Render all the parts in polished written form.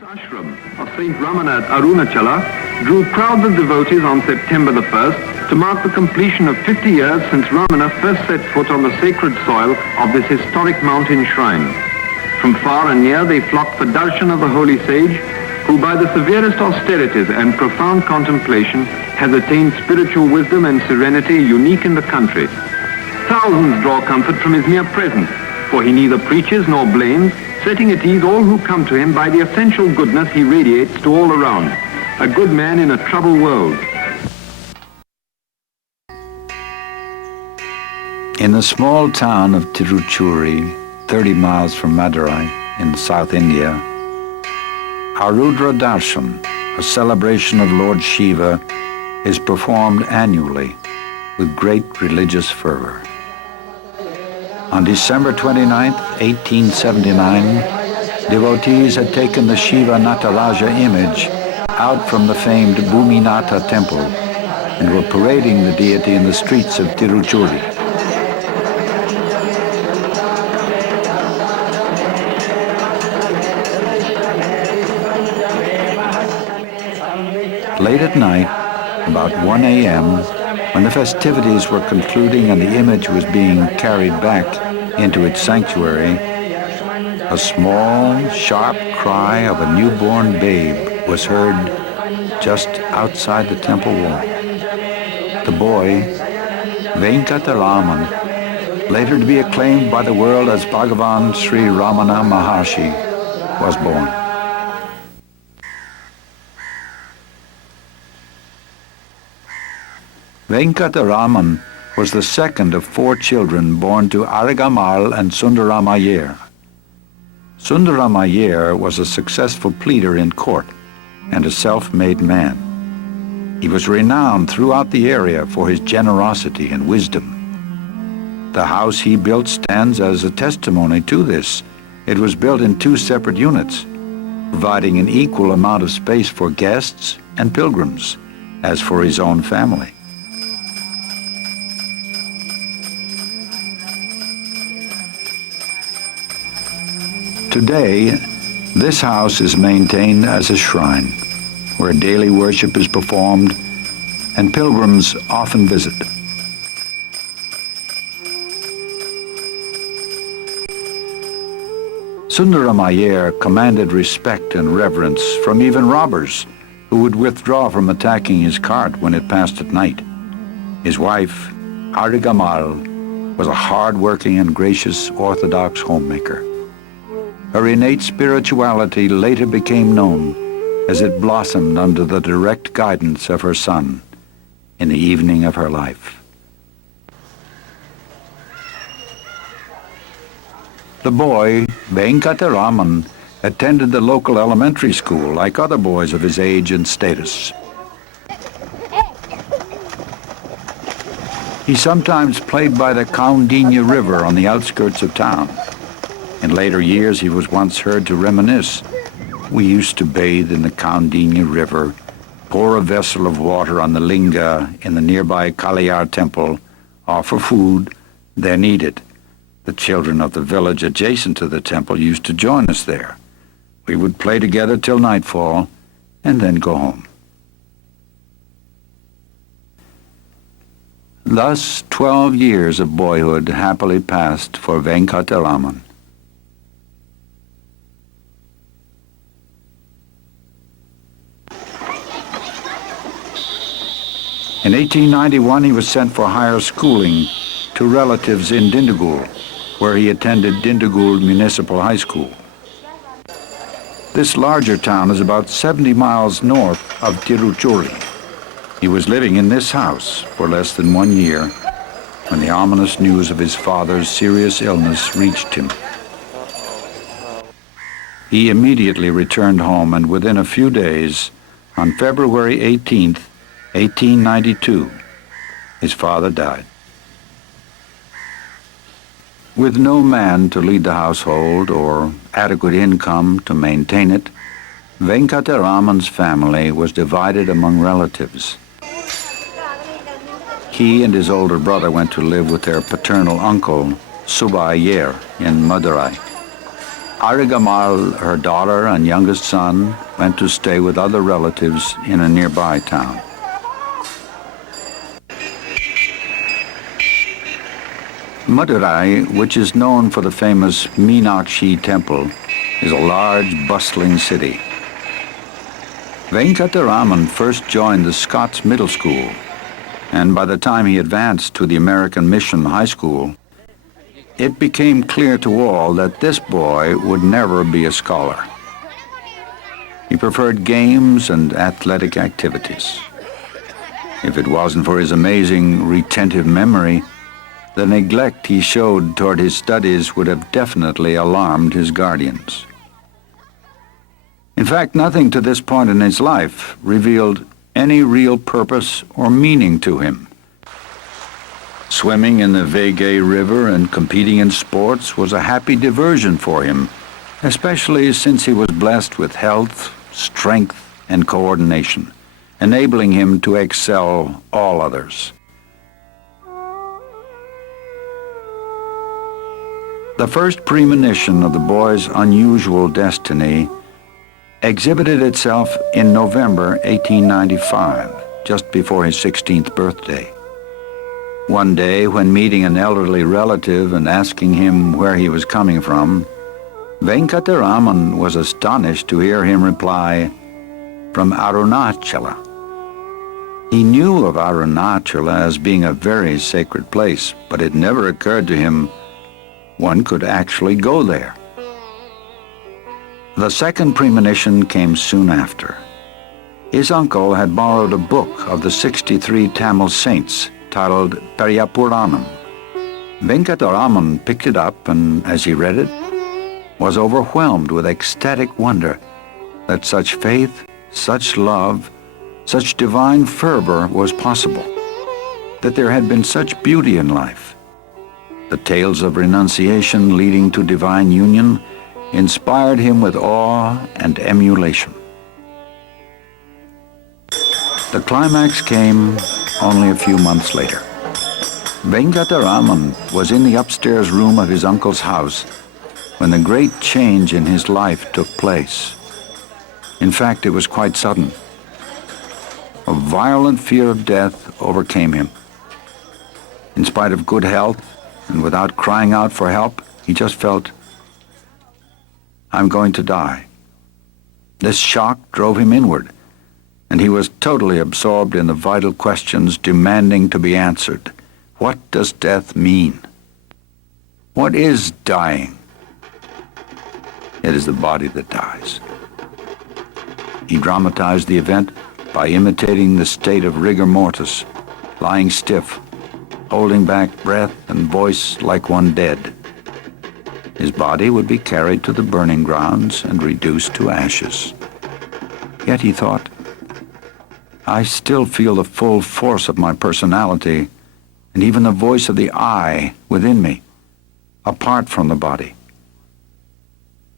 Ashram of Saint Ramana at Arunachala drew crowds of devotees on September the 1st to mark the completion of 50 years since Ramana first set foot on the sacred soil of this historic mountain shrine. From far and near they flocked for darshan of the holy sage, who by the severest austerities and profound contemplation has attained spiritual wisdom and serenity unique in the country. Thousands draw comfort from his mere presence, for he neither preaches nor blames, setting at ease all who come to him by the essential goodness he radiates to all around. A good man in a troubled world. In the small town of Tiruchuli, 30 miles from Madurai in South India, Arudra Darshan, a celebration of Lord Shiva, is performed annually with great religious fervor. On December 29, 1879, devotees had taken the Shiva Nataraja image out from the famed Bhuminatha temple and were parading the deity in the streets of Tiruchuli. Late at night, about 1 a.m., when the festivities were concluding and the image was being carried back into its sanctuary, a small, sharp cry of a newborn babe was heard just outside the temple wall. The boy, Venkataraman, later to be acclaimed by the world as Bhagavan Sri Ramana Maharshi, was born. Venkataraman was the second of 4 children born to Alagammal and Iyer. Iyer was a successful pleader in court and a self-made man. He was renowned throughout the area for his generosity and wisdom. The house he built stands as a testimony to this. It was built in 2 separate units, providing an equal amount of space for guests and pilgrims, as for his own family. Today, this house is maintained as a shrine where daily worship is performed and pilgrims often visit. Iyer commanded respect and reverence from even robbers who would withdraw from attacking his cart when it passed at night. His wife, Alagammal, was a hard-working and gracious Orthodox homemaker. Her innate spirituality later became known as it blossomed under the direct guidance of her son in the evening of her life. The boy, Venkataraman, attended the local elementary school like other boys of his age and status. He sometimes played by the Kaundinya River on the outskirts of town. In later years, he was once heard to reminisce. We used to bathe in the Kaundinya River, pour a vessel of water on the linga in the nearby Kaliyar temple, offer food, then eat it. The children of the village adjacent to the temple used to join us there. We would play together till nightfall and then go home. Thus, 12 years of boyhood happily passed for Venkataraman. In 1891, he was sent for higher schooling to relatives in Dindigul, where he attended Dindigul Municipal High School. This larger town is about 70 miles north of Tiruchuli. He was living in this house for less than 1 year when the ominous news of his father's serious illness reached him. He immediately returned home, and within a few days, on February 18th, 1892, his father died. With no man to lead the household or adequate income to maintain it, Venkataraman's family was divided among relatives. He and his older brother went to live with their paternal uncle, Iyer, in Madurai. Alagammal, her daughter and youngest son, went to stay with other relatives in a nearby town. Madurai, which is known for the famous Meenakshi temple, is a large, bustling city. Venkataraman first joined the Scots Middle School, and by the time he advanced to the American Mission High School, it became clear to all that this boy would never be a scholar. He preferred games and athletic activities. If it wasn't for his amazing retentive memory, the neglect he showed toward his studies would have definitely alarmed his guardians. In fact, nothing to this point in his life revealed any real purpose or meaning to him. Swimming in the Vegay River and competing in sports was a happy diversion for him, especially since he was blessed with health, strength, and coordination, enabling him to excel all others. The first premonition of the boy's unusual destiny exhibited itself in November 1895, just before his 16th birthday. One day, when meeting an elderly relative and asking him where he was coming from, Venkataraman was astonished to hear him reply, "From Arunachala." He knew of Arunachala as being a very sacred place, but it never occurred to him one could actually go there. The second premonition came soon after. His uncle had borrowed a book of the 63 Tamil saints titled Periyapuranam. Venkataraman picked it up and, as he read it, was overwhelmed with ecstatic wonder that such faith, such love, such divine fervor was possible, that there had been such beauty in life. The tales of renunciation leading to divine union inspired him with awe and emulation. The climax came only a few months later. Venkataraman was in the upstairs room of his uncle's house when the great change in his life took place. In fact, it was quite sudden. A violent fear of death overcame him. In spite of good health and without crying out for help, he just felt, "I'm going to die." This shock drove him inward, and he was totally absorbed in the vital questions demanding to be answered. What does death mean? What is dying? It is the body that dies. He dramatized the event by imitating the state of rigor mortis, lying stiff, holding back breath and voice like one dead. His body would be carried to the burning grounds and reduced to ashes. Yet he thought, I still feel the full force of my personality and even the voice of the I within me, apart from the body.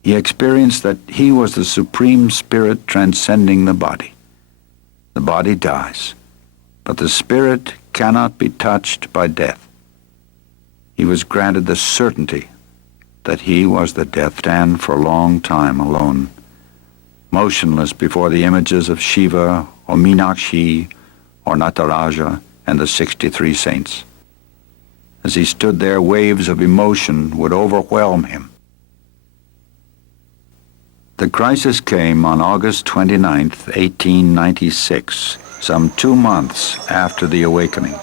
He experienced that he was the supreme spirit transcending the body. The body dies, but the spirit cannot be touched by death. He was granted the certainty that he was the death stand for a long time alone, motionless before the images of Shiva or Meenakshi or Nataraja and the 63 saints. As he stood there, waves of emotion would overwhelm him. The crisis came on August 29th, 1896, some 2 months after the awakening.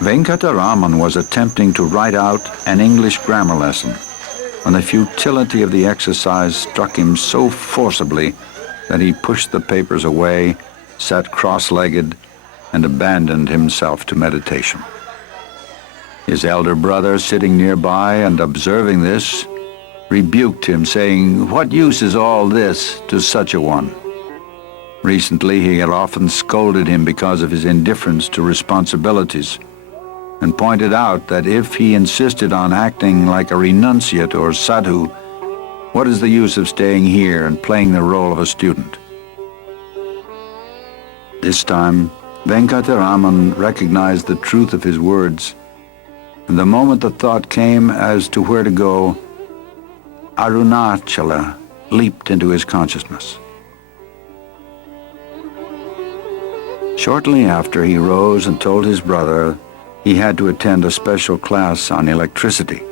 Venkataraman was attempting to write out an English grammar lesson when the futility of the exercise struck him so forcibly that he pushed the papers away, sat cross-legged, and abandoned himself to meditation. His elder brother, sitting nearby and observing this, rebuked him, saying, "What use is all this to such a one?" Recently, he had often scolded him because of his indifference to responsibilities, and pointed out that if he insisted on acting like a renunciate or sadhu, what is the use of staying here and playing the role of a student? This time, Venkataraman recognized the truth of his words, and the moment the thought came as to where to go, Arunachala leaped into his consciousness. Shortly after, he rose and told his brother he had to attend a special class on electricity.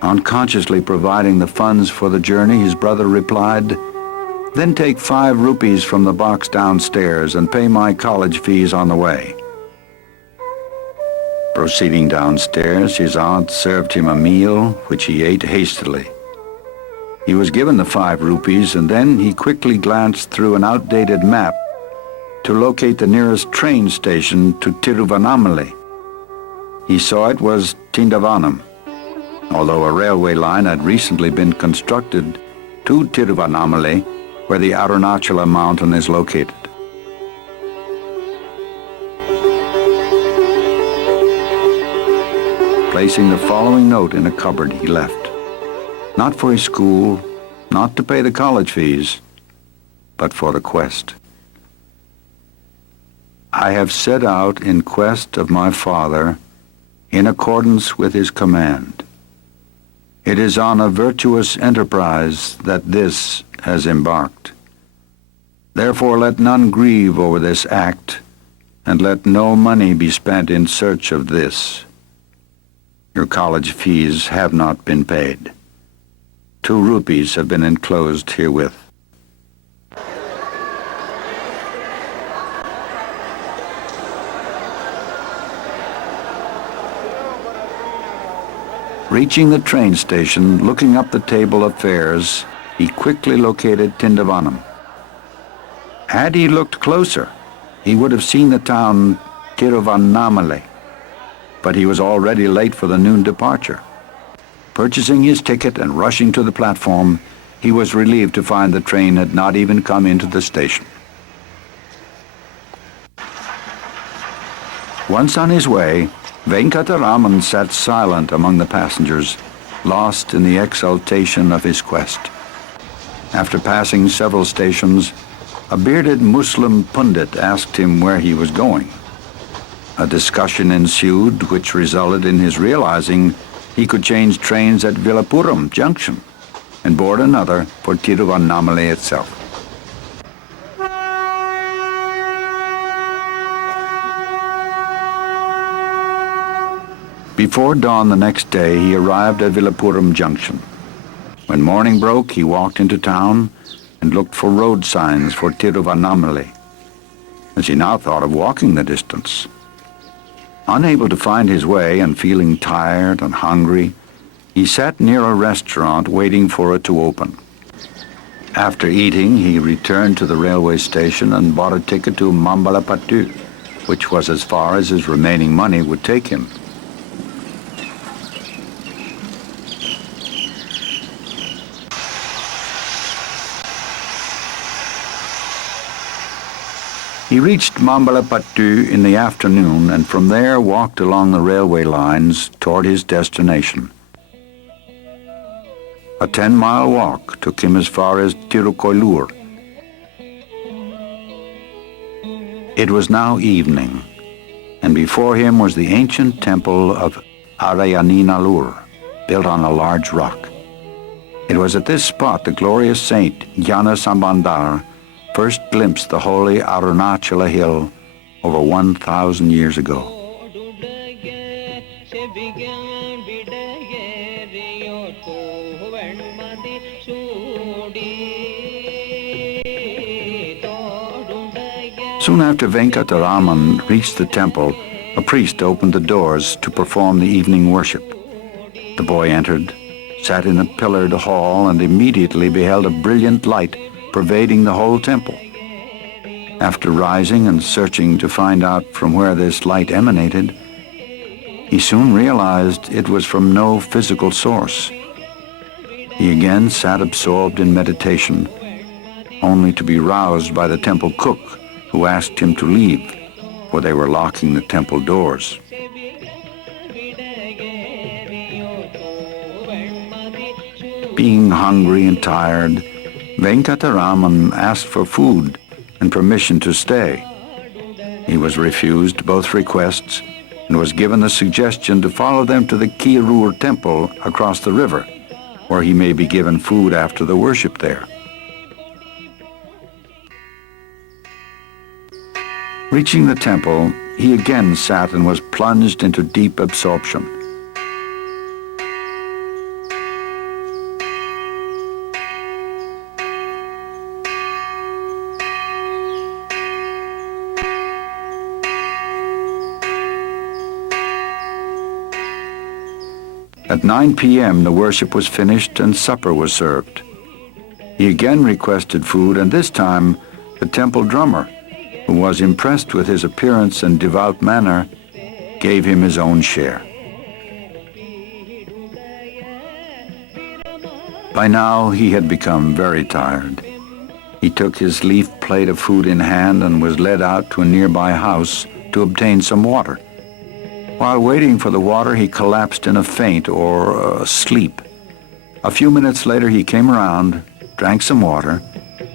Unconsciously providing the funds for the journey, his brother replied, "Then take 5 rupees from the box downstairs and pay my college fees on the way." Proceeding downstairs, his aunt served him a meal, which he ate hastily. He was given the 5 rupees, and then he quickly glanced through an outdated map to locate the nearest train station to Tiruvannamalai. He saw it was Tindavanam, although a railway line had recently been constructed to Tiruvannamalai, where the Arunachala mountain is located. Placing the following note in a cupboard, he left, not for his school, not to pay the college fees, but for the quest. "I have set out in quest of my father in accordance with his command. It is on a virtuous enterprise that this has embarked. Therefore let none grieve over this act, and let no money be spent in search of this. Your college fees have not been paid. 2 rupees have been enclosed herewith." Reaching the train station, looking up the table of fares, he quickly located Tindavanam. Had he looked closer, he would have seen the town Tiruvannamalai, but he was already late for the noon departure. Purchasing his ticket and rushing to the platform, he was relieved to find the train had not even come into the station. Once on his way, Venkataraman sat silent among the passengers, lost in the exaltation of his quest. After passing several stations, a bearded Muslim pundit asked him where he was going. A discussion ensued which resulted in his realizing he could change trains at Virupaksha Junction and board another for Tiruvannamalai itself. Before dawn the next day, he arrived at Virupaksha Junction. When morning broke, he walked into town and looked for road signs for Tiruvannamalai, as he now thought of walking the distance. Unable to find his way and feeling tired and hungry, he sat near a restaurant waiting for it to open. After eating, he returned to the railway station and bought a ticket to Mambalapattu, which was as far as his remaining money would take him. He reached Mambalapattu in the afternoon and from there walked along the railway lines toward his destination. A 10-mile walk took him as far as Tiruchuli. It was now evening, and before him was the ancient temple of Arayaninallur, built on a large rock. It was at this spot the glorious saint Ganapati first glimpsed the holy Arunachala hill over 1,000 years ago. Soon after Venkataraman reached the temple, a priest opened the doors to perform the evening worship. The boy entered, sat in a pillared hall, and immediately beheld a brilliant light pervading the whole temple. After rising and searching to find out from where this light emanated, he soon realized it was from no physical source. He again sat absorbed in meditation, only to be roused by the temple cook, who asked him to leave, for they were locking the temple doors. Being hungry and tired, Venkataraman asked for food and permission to stay. He was refused both requests and was given the suggestion to follow them to the Kirur temple across the river, where he may be given food after the worship there. Reaching the temple, he again sat and was plunged into deep absorption. At 9 p.m., the worship was finished and supper was served. He again requested food, and this time the temple drummer, who was impressed with his appearance and devout manner, gave him his own share. By now, he had become very tired. He took his leaf plate of food in hand and was led out to a nearby house to obtain some water. While waiting for the water, he collapsed in a faint or sleep. A few minutes later, he came around, drank some water,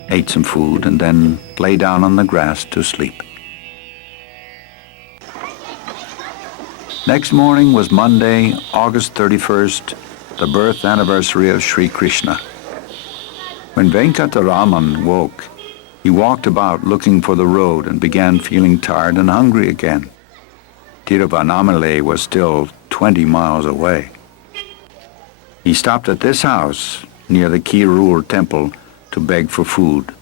ate some food, and then lay down on the grass to sleep. Next morning was Monday, August 31st, the birth anniversary of Sri Krishna. When Venkataraman woke, he walked about looking for the road and began feeling tired and hungry again. Tiruvannamalai was still 20 miles away. He stopped at this house near the Kirur temple to beg for food,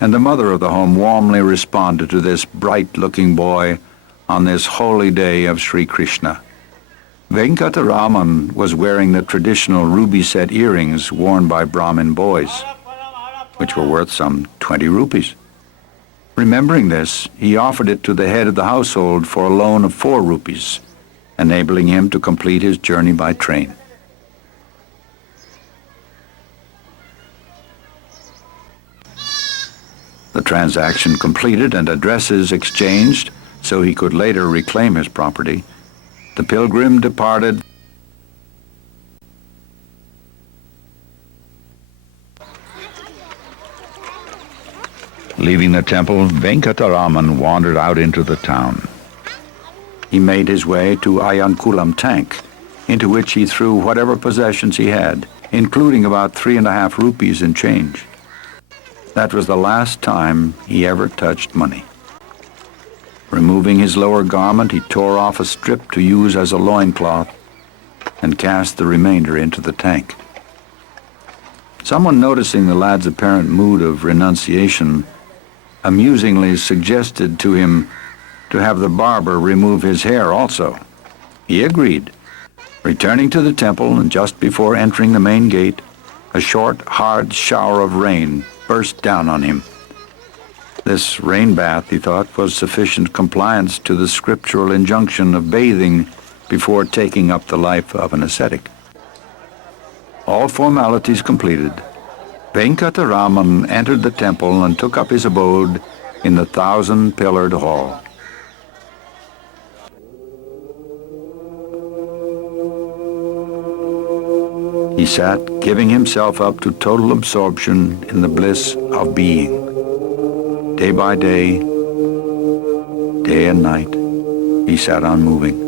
and the mother of the home warmly responded to this bright-looking boy on this holy day of Sri Krishna. Venkataraman was wearing the traditional ruby-set earrings worn by Brahmin boys, which were worth some 20 rupees. Remembering this, he offered it to the head of the household for a loan of 4 rupees, enabling him to complete his journey by train. The transaction completed and addresses exchanged so he could later reclaim his property, the pilgrim departed. Leaving the temple, Venkataraman wandered out into the town. He made his way to Ayankulam tank, into which he threw whatever possessions he had, including about 3.5 rupees in change. That was the last time he ever touched money. Removing his lower garment, he tore off a strip to use as a loincloth and cast the remainder into the tank. Someone noticing the lad's apparent mood of renunciation amusingly suggested to him to have the barber remove his hair also. He agreed. Returning to the temple, and just before entering the main gate, a short, hard shower of rain burst down on him. This rain bath, he thought, was sufficient compliance to the scriptural injunction of bathing before taking up the life of an ascetic. All formalities completed, Venkataraman entered the temple and took up his abode in the 1,000-pillared hall. He sat, giving himself up to total absorption in the bliss of being. Day by day, day and night, he sat unmoving.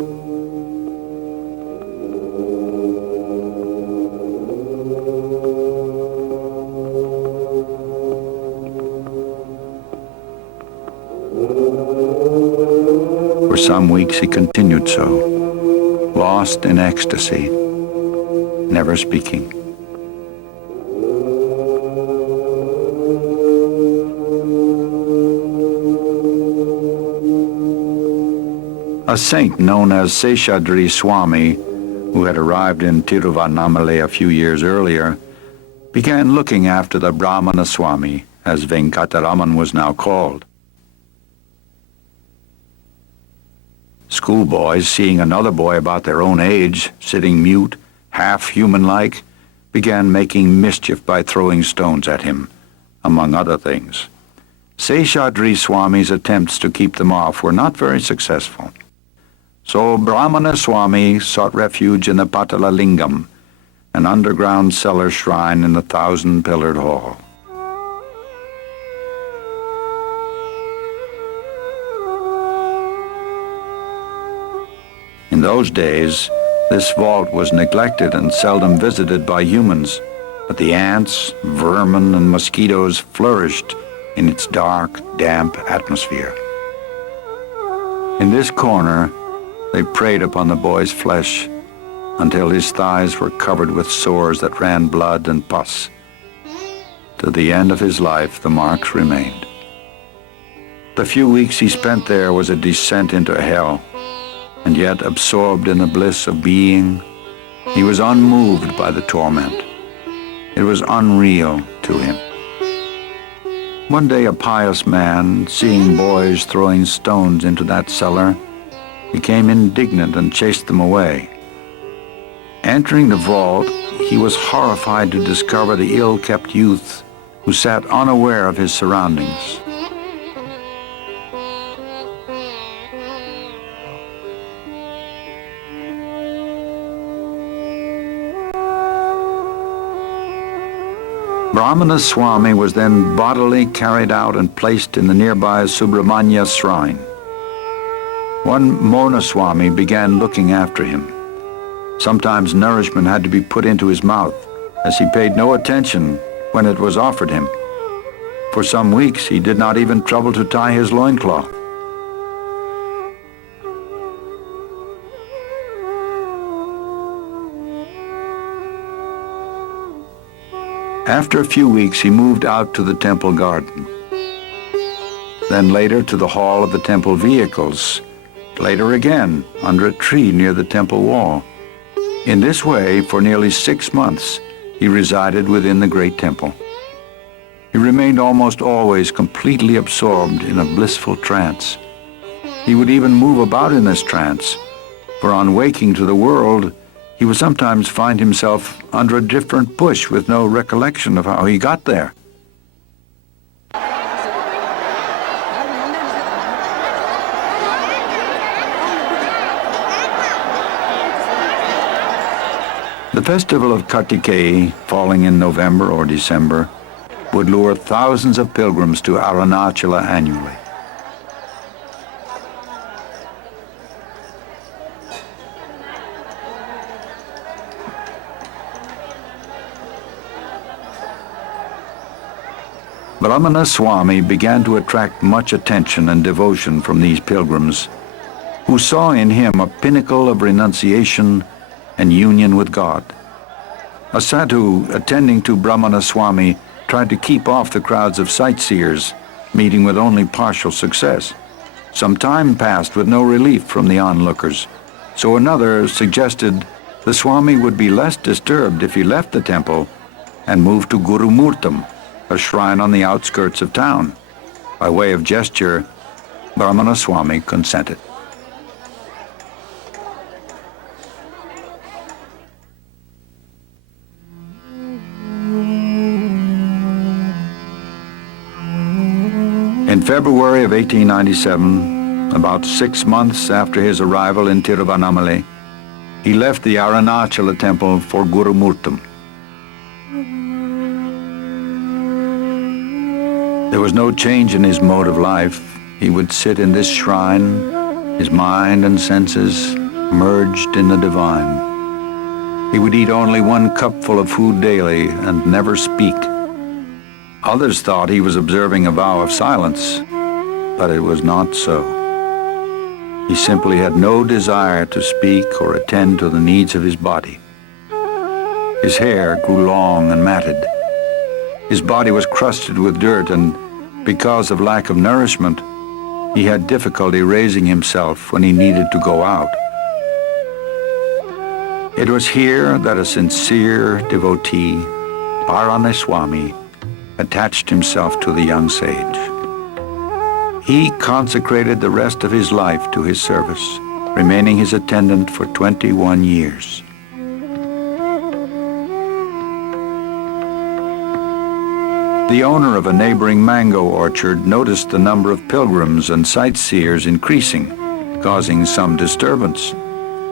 For some weeks he continued so, lost in ecstasy, never speaking. A saint known as Seshadri Swami, who had arrived in Tiruvannamalai a few years earlier, began looking after the Ramanasramam, as Venkataraman was now called. Schoolboys, seeing another boy about their own age, sitting mute, half human-like, began making mischief by throwing stones at him, among other things. Seshadri Swami's attempts to keep them off were not very successful. So Brahmana Swami sought refuge in the Patala Lingam, an underground cellar shrine in the 1,000-pillared hall. In those days, This vault was neglected and seldom visited by humans, but the ants, vermin, and mosquitoes flourished in its dark, damp atmosphere. In this corner, they preyed upon the boy's flesh until his thighs were covered with sores that ran blood and pus. To the end of his life, the marks remained. The few weeks he spent there was a descent into hell, and yet absorbed in the bliss of being, he was unmoved by the torment. It was unreal to him. One day a pious man, seeing boys throwing stones into that cellar, became indignant and chased them away. Entering the vault, he was horrified to discover the ill-kept youth who sat unaware of his surroundings. Ramanasramam was then bodily carried out and placed in the nearby Subramanya shrine. One Monaswami began looking after him. Sometimes nourishment had to be put into his mouth, as he paid no attention when it was offered him. For some weeks he did not even trouble to tie his loincloth. After a few weeks, he moved out to the temple garden, then later to the hall of the temple vehicles, later again under a tree near the temple wall. In this way, for nearly 6 months, he resided within the great temple. He remained almost always completely absorbed in a blissful trance. He would even move about in this trance, for on waking to the world, he would sometimes find himself under a different bush with no recollection of how he got there. The festival of Kartikeya, falling in November or December, would lure thousands of pilgrims to Arunachala annually. Ramanasramam began to attract much attention and devotion from these pilgrims, who saw in him a pinnacle of renunciation and union with God. A sadhu attending to Ramanasramam tried to keep off the crowds of sightseers, meeting with only partial success. Some time passed with no relief from the onlookers, so another suggested the Swami would be less disturbed if he left the temple and moved to Gurumurtam, a shrine on the outskirts of town. By way of gesture, Ramanasramam consented. In February of 1897, about 6 months after his arrival in Tiruvannamalai, he left the Arunachala temple for Gurumurtam. There was no change in his mode of life. He would sit in this shrine, his mind and senses merged in the divine. He would eat only 1 cupful of food daily and never speak. Others thought he was observing a vow of silence, but it was not so. He simply had no desire to speak or attend to the needs of his body. His hair grew long and matted. His body was crusted with dirt, and because of lack of nourishment, he had difficulty raising himself when he needed to go out. It was here that a sincere devotee, Ramanasramam, attached himself to the young sage. He consecrated the rest of his life to his service, remaining his attendant for 21 years. The owner of a neighboring mango orchard noticed the number of pilgrims and sightseers increasing, causing some disturbance.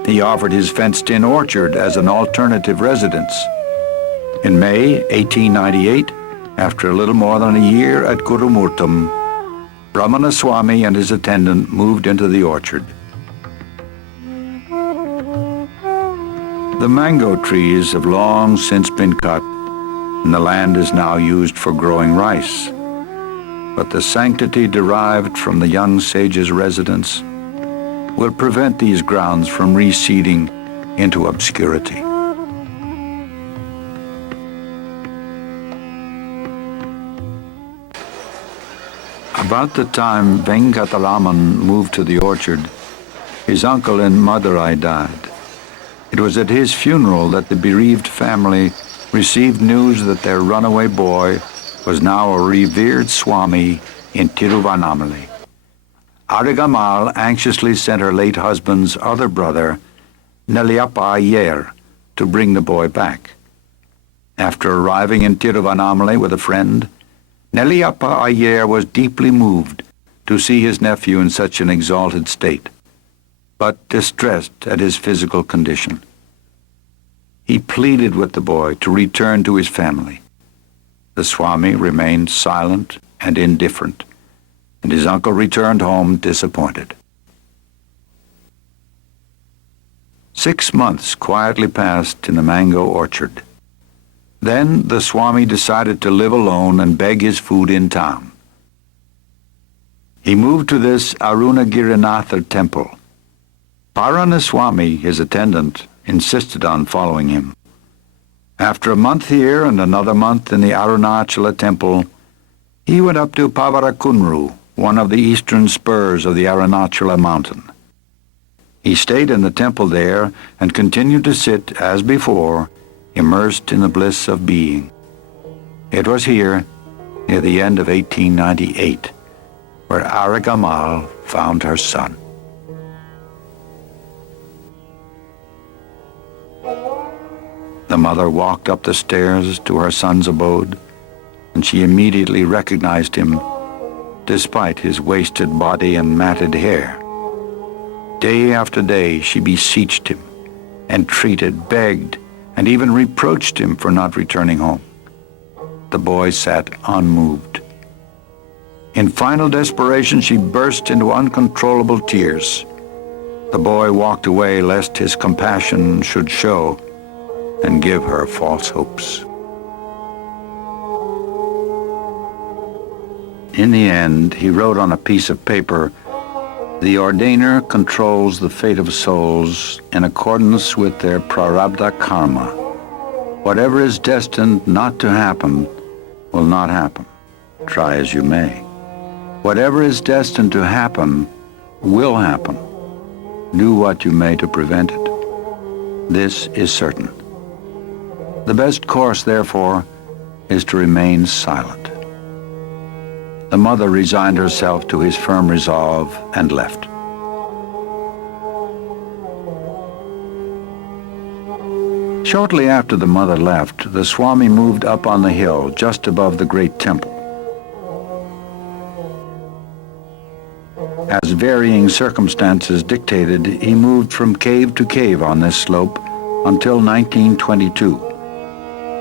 He offered his fenced-in orchard as an alternative residence. In May 1898, after a little more than a year at Gurumurtam, Ramanasramam and his attendant moved into the orchard. The mango trees have long since been cut, and the land is now used for growing rice. But the sanctity derived from the young sage's residence will prevent these grounds from reseeding into obscurity. About the time Venkataraman moved to the orchard, his uncle in Madurai died. It was at his funeral that the bereaved family received news that their runaway boy was now a revered Swami in Tiruvannamalai. Alagammal anxiously sent her late husband's other brother, Ganapati Iyer, to bring the boy back. After arriving in Tiruvannamalai with a friend, Ganapati Iyer was deeply moved to see his nephew in such an exalted state, but distressed at his physical condition. He pleaded with the boy to return to his family. The Swami remained silent and indifferent, and his uncle returned home disappointed. 6 months quietly passed in the mango orchard. Then the Swami decided to live alone and beg his food in town. He moved to this Arunachala temple. Paranaswami, his attendant, insisted on following him. After a month here and another month in the Arunachala temple, he went up to Pavarakunru, one of the eastern spurs of the Arunachala mountain. He stayed in the temple there and continued to sit, as before, immersed in the bliss of being. It was here, near the end of 1898, where Alagammal found her son. The mother walked up the stairs to her son's abode, and she immediately recognized him, despite his wasted body and matted hair. Day after day she beseeched him, entreated, begged, and even reproached him for not returning home. The boy sat unmoved. In final desperation, she burst into uncontrollable tears. The boy walked away lest his compassion should show and give her false hopes. In the end, he wrote on a piece of paper, "The ordainer controls the fate of souls in accordance with their prarabdha karma. Whatever is destined not to happen will not happen, try as you may. Whatever is destined to happen will happen. Do what you may to prevent it. This is certain. The best course, therefore, is to remain silent." The mother resigned herself to his firm resolve and left. Shortly after the mother left, the Swami moved up on the hill just above the great temple. As varying circumstances dictated, he moved from cave to cave on this slope until 1922,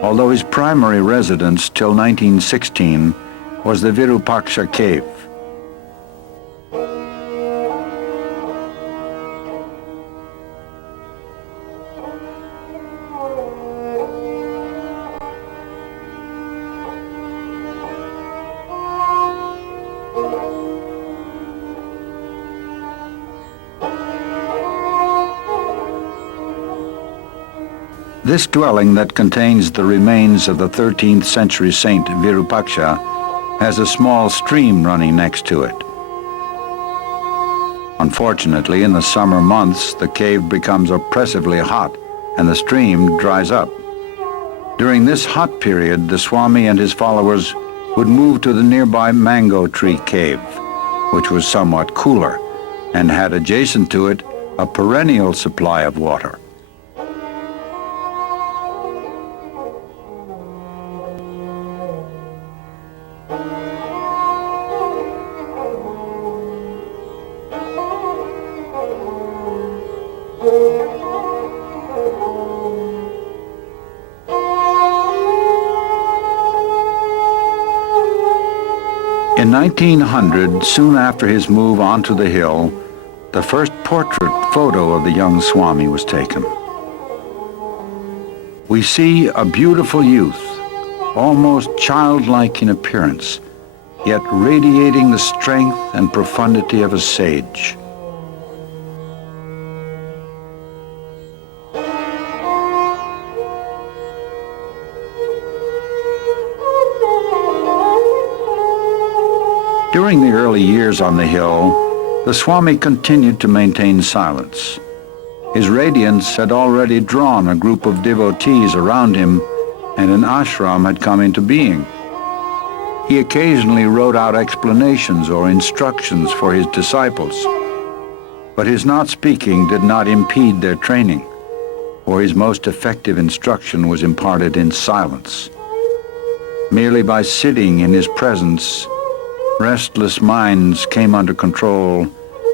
although his primary residence till 1916 was the Virupaksha cave. This dwelling that contains the remains of the 13th century saint Virupaksha has a small stream running next to it. Unfortunately, in the summer months, the cave becomes oppressively hot and the stream dries up. During this hot period, the Swami and his followers would move to the nearby mango tree cave, which was somewhat cooler and had adjacent to it a perennial supply of water. In 1900, soon after his move onto the hill, the first portrait photo of the young Swami was taken. we see a beautiful youth, almost childlike in appearance, yet radiating the strength and profundity of a sage. During the early years on the hill, the Swami continued to maintain silence. His radiance had already drawn a group of devotees around him, and an ashram had come into being. He occasionally wrote out explanations or instructions for his disciples, but his not speaking did not impede their training, for his most effective instruction was imparted in silence. Merely by sitting in his presence, restless minds came under control,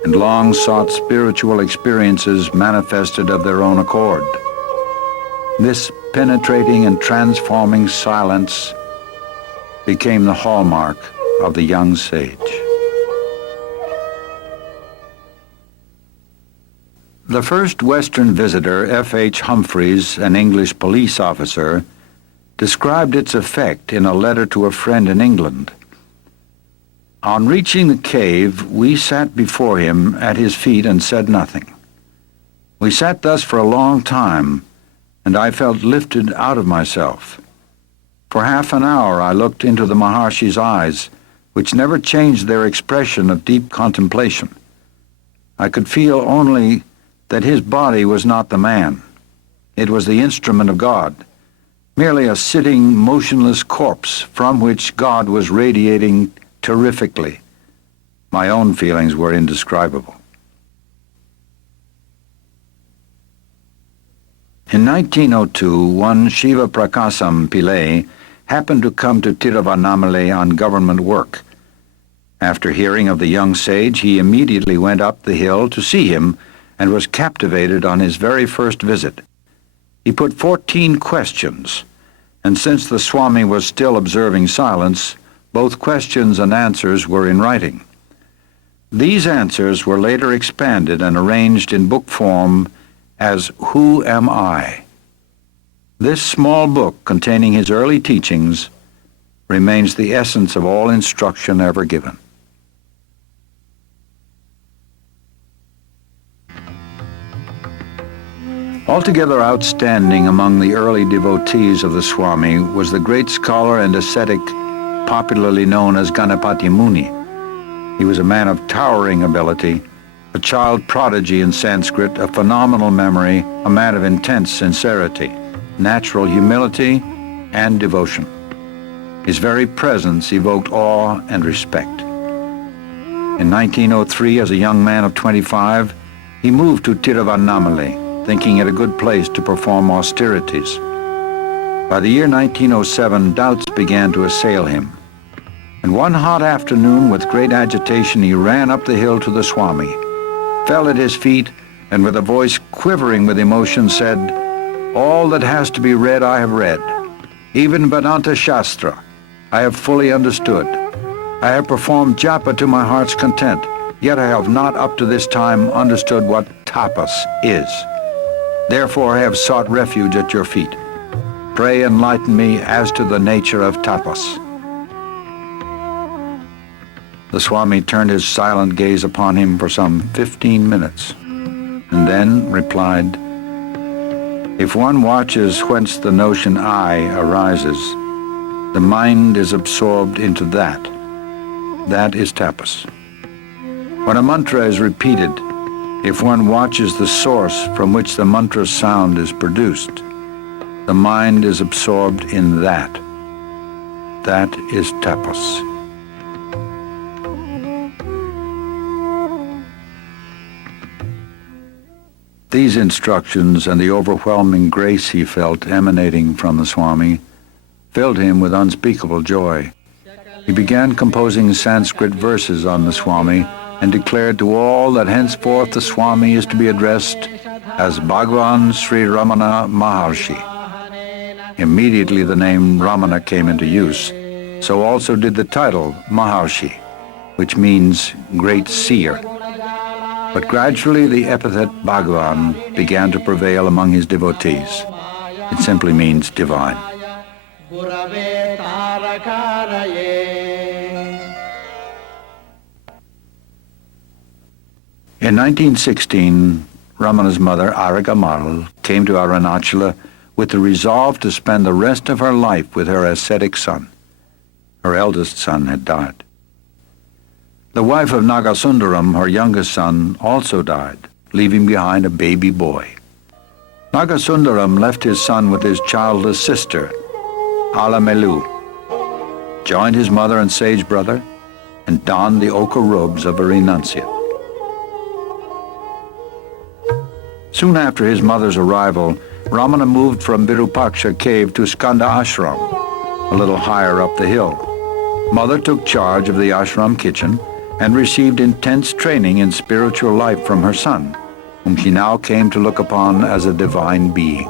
and long-sought spiritual experiences manifested of their own accord. This penetrating and transforming silence became the hallmark of the young sage. The first Western visitor, F.H. Humphreys, an English police officer, described its effect in a letter to a friend in England. On reaching the cave, we sat before him at his feet and said nothing. We sat thus for a long time, and I felt lifted out of myself. For half an hour I looked into the Maharshi's eyes, which never changed their expression of deep contemplation. I could feel only that his body was not the man. It was the instrument of God, merely a sitting, motionless corpse from which God was radiating terrifically. My own feelings were indescribable. In 1902, one Shiva Prakasam Pillai happened to come to Tiruvannamalai on government work. After hearing of the young sage, he immediately went up the hill to see him and was captivated on his very first visit. He put 14 questions, and since the Swami was still observing silence, both questions and answers were in writing. These answers were later expanded and arranged in book form as Who Am I? This small book containing his early teachings remains the essence of all instruction ever given. Altogether outstanding among the early devotees of the Swami was the great scholar and ascetic popularly known as Ganapati Muni. He was a man of towering ability, a child prodigy in Sanskrit, a phenomenal memory, a man of intense sincerity, natural humility, and devotion. His very presence evoked awe and respect. In 1903, as a young man of 25, he moved to Tiruvannamalai, thinking it a good place to perform austerities. By the year 1907, doubts began to assail him. And one hot afternoon, with great agitation, he ran up the hill to the Swami, fell at his feet, and with a voice quivering with emotion said, "All that has to be read I have read. Even Vedanta Shastra I have fully understood. I have performed japa to my heart's content, yet I have not up to this time understood what tapas is. Therefore I have sought refuge at your feet. Pray enlighten me as to the nature of tapas." The Swami turned his silent gaze upon him for some 15 minutes, and then replied, "If one watches whence the notion I arises, the mind is absorbed into that. That is tapas. When a mantra is repeated, if one watches the source from which the mantra's sound is produced, the mind is absorbed in that. That is tapas." These instructions and the overwhelming grace he felt emanating from the Swami filled him with unspeakable joy. He began composing Sanskrit verses on the Swami and declared to all that henceforth the Swami is to be addressed as Bhagavan Sri Ramana Maharshi. Immediately the name Ramana came into use, so also did the title Maharshi, which means great seer. But gradually the epithet Bhagavan began to prevail among his devotees. It simply means divine. In 1916, Ramana's mother, Alagammal, came to Arunachala with the resolve to spend the rest of her life with her ascetic son. Her eldest son had died. The wife of Nagasundaram, her youngest son, also died, leaving behind a baby boy. Nagasundaram left his son with his childless sister, Alamelu, joined his mother and sage brother, and donned the ochre robes of a renunciate. Soon after his mother's arrival, Ramana moved from Virupaksha cave to Skanda ashram, a little higher up the hill. Mother took charge of the ashram kitchen and received intense training in spiritual life from her son, whom she now came to look upon as a divine being.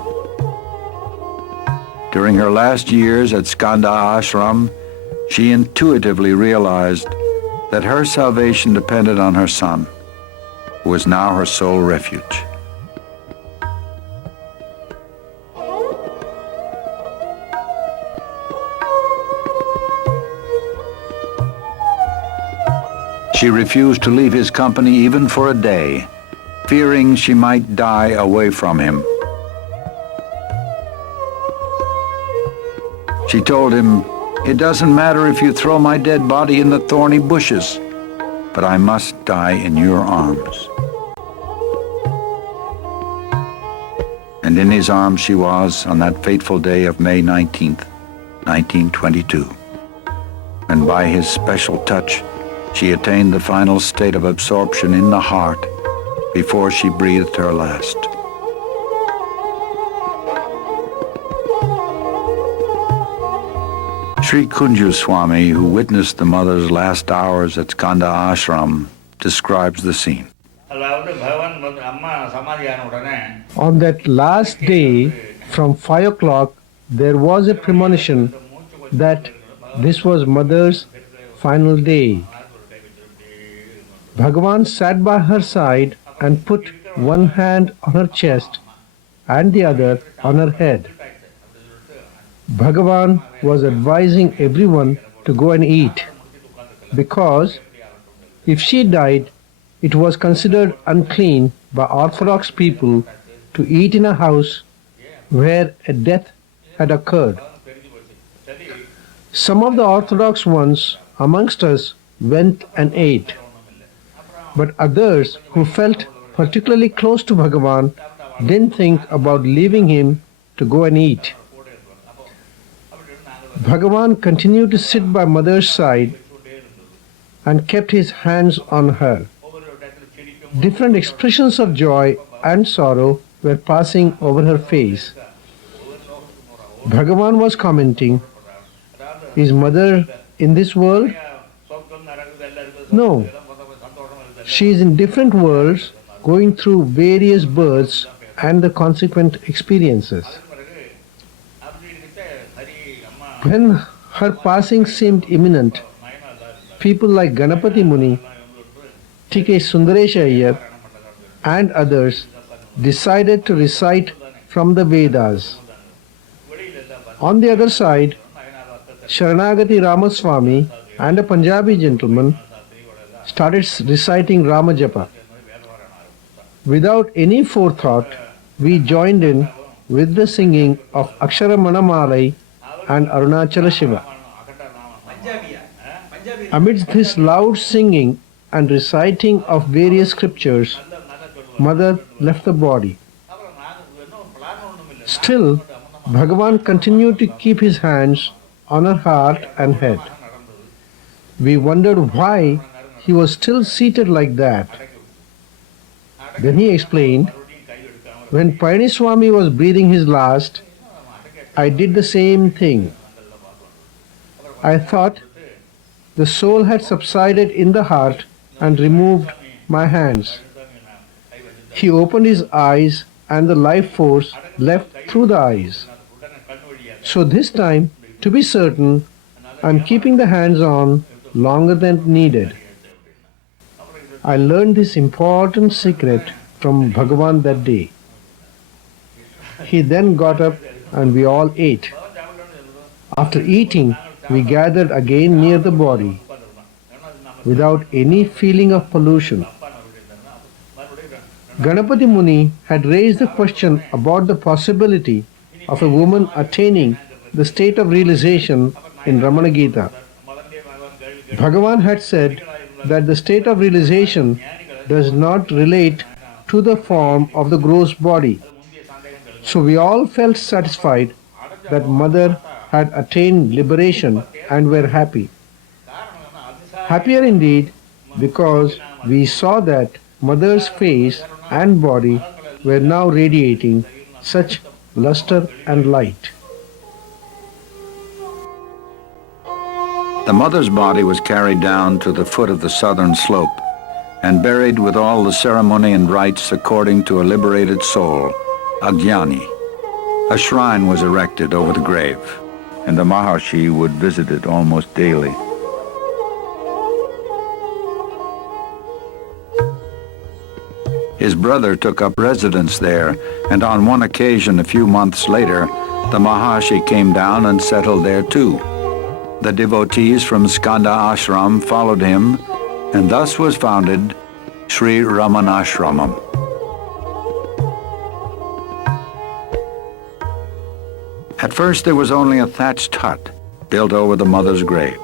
During her last years at Skanda ashram, she intuitively realized that her salvation depended on her son, who was now her sole refuge. She refused to leave his company even for a day, fearing she might die away from him. She told him, "It doesn't matter if you throw my dead body in the thorny bushes, but I must die in your arms." And in his arms she was on that fateful day of May 19th, 1922. And by his special touch, she attained the final state of absorption in the heart before she breathed her last. Sri Kunju Swami, who witnessed the mother's last hours at Skanda ashram, describes the scene. On that last day, from 5 o'clock, there was a premonition that this was Mother's final day. Bhagavan sat by her side and put one hand on her chest and the other on her head. Bhagavan was advising everyone to go and eat, because if she died, it was considered unclean by Orthodox people to eat in a house where a death had occurred. Some of the Orthodox ones amongst us went and ate, but others who felt particularly close to Bhagavan didn't think about leaving him to go and eat. Bhagavan continued to sit by Mother's side and kept his hands on her. Different expressions of joy and sorrow were passing over her face. Bhagavan was commenting, "Is Mother in this world? No. She is in different worlds, going through various births and the consequent experiences." When her passing seemed imminent, people like Ganapati Muni, T.K. Sundaresha Iyer, and others decided to recite from the Vedas. On the other side, Sharanagati Ramaswamy and a Punjabi gentleman started reciting Ramajapa. Without any forethought, we joined in with the singing of Akshara Manamalai and Arunachala Shiva. Amidst this loud singing and reciting of various scriptures, Mother left the body. Still, Bhagavan continued to keep his hands on her heart and head. We wondered why he was still seated like that. Then he explained, "When Painiswami was breathing his last, I did the same thing. I thought the soul had subsided in the heart and removed my hands. He opened his eyes and the life force left through the eyes. So this time, to be certain, I'm keeping the hands on longer than needed." I learned this important secret from Bhagavan that day. He then got up and we all ate. After eating, we gathered again near the body without any feeling of pollution. Ganapati Muni had raised the question about the possibility of a woman attaining the state of realization in Ramana Gita. Bhagavan had said that the state of realization does not relate to the form of the gross body. So we all felt satisfied that Mother had attained liberation and were happy. Happier indeed because we saw that Mother's face and body were now radiating such luster and light. The mother's body was carried down to the foot of the southern slope and buried with all the ceremony and rites according to a liberated soul, Ajnani. A shrine was erected over the grave, and the Maharshi would visit it almost daily. His brother took up residence there, and on one occasion a few months later, the Maharshi came down and settled there too. The devotees from Skanda Ashram followed him, and thus was founded Sri Ramanasramam. At first there was only a thatched hut built over the mother's grave.